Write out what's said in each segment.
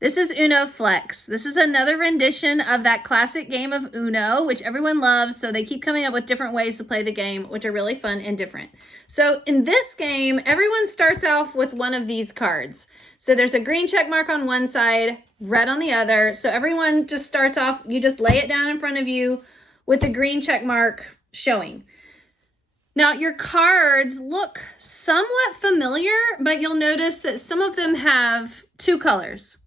This is Uno Flex. This is another rendition of that classic game of Uno, which everyone loves, so they keep coming up with different ways to play the game, which are really fun and different. So in this game, everyone starts off with one of these cards. So there's a green check mark on one side, red on the other. So everyone just starts off, you just lay it down in front of you with the green check mark showing. Now, your cards look somewhat familiar, but you'll notice that some of them have two colors.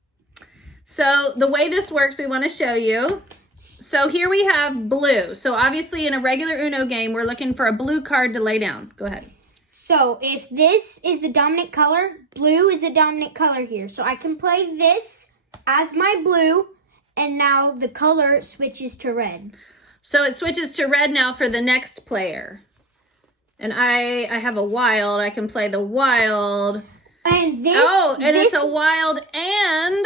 So the way this works, we want to show you. So here we have blue. So obviously in a regular Uno game, we're looking for a blue card to lay down. Go ahead. So if this is the dominant color, blue is the dominant color here. So I can play this as my blue, and now the color switches to red. So it switches to red now for the next player. And I have a wild. I can play the wild. And this... Oh, and it's a wild and...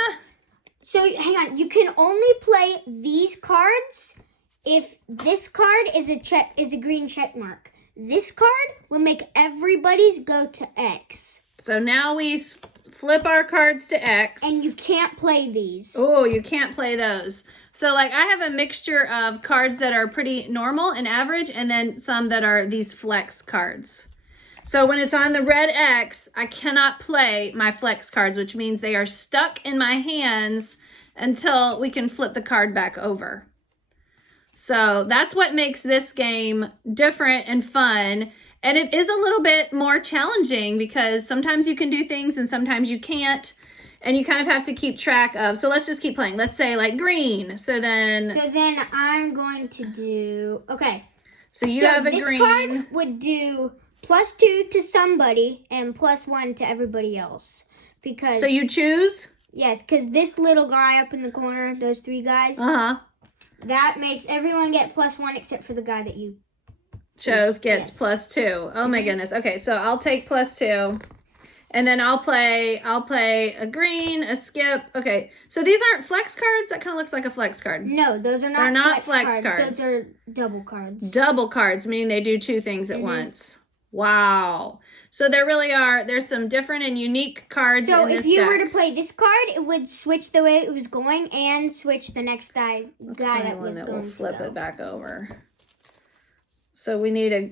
So, hang on. You can only play these cards if this card is a green check mark. This card will make everybody's go to X. So now we flip our cards to X. And you can't play these. Oh, you can't play those. So, like, I have a mixture of cards that are pretty normal and average, and then some that are these flex cards. So when it's on the red X, I cannot play my flex cards, which means they are stuck in my hands until we can flip the card back over. So that's what makes this game different and fun. And it is a little bit more challenging because sometimes you can do things and sometimes you can't. And you kind of have to keep track of. So let's just keep playing. Let's say like green. So then I'm going to do, okay. So you have a green. This card would do +2 to somebody and +1 to everybody else. Because... So you choose? Yes, because this little guy up in the corner, those three guys, that makes everyone get +1 except for the guy that you chose gets +2. Oh my goodness. Okay, so I'll take +2. And then I'll play a green, a skip. Okay, so these aren't flex cards? That kind of looks like a flex card. No, those are not They're not flex cards. Those are double cards. Double cards, meaning they do two things at once. Wow. So there really are, there's some different and unique cards in this deck. So if you were to play this card, it would switch the way it was going and switch the next guy that was going we'll to flip go. it back over. So we need a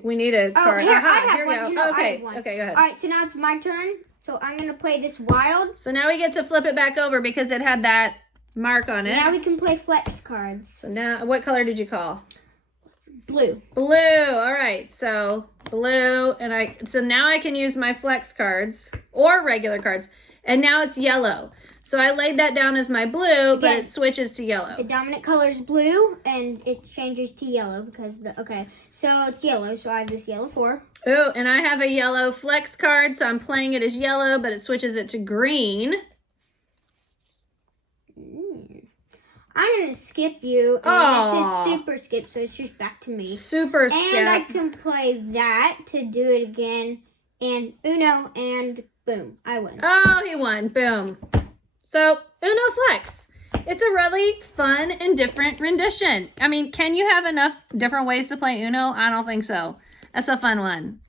card. Here, Aha, I have here one. we go. You know, Okay, I have one. okay, go ahead. All right, so now it's my turn. So I'm going to play this wild. So now we get to flip it back over because it had that mark on it. Now we can play flex cards. So now, what color did you call? Blue. Blue. All right. So blue, and so now I can use my flex cards or regular cards, and now it's yellow. So I laid that down as my blue, but it switches to yellow. The dominant color is blue, and it changes to yellow because so it's yellow. So I have this yellow 4. Oh, and I have a yellow flex card, so I'm playing it as yellow, but it switches it to green. I'm going to skip you. And it says super skip, so it's just back to me. Super skip. And I can play that to do it again. And Uno, and boom, I win. Oh, he won. Boom. So, Uno Flex. It's a really fun and different rendition. I mean, can you have enough different ways to play Uno? I don't think so. That's a fun one.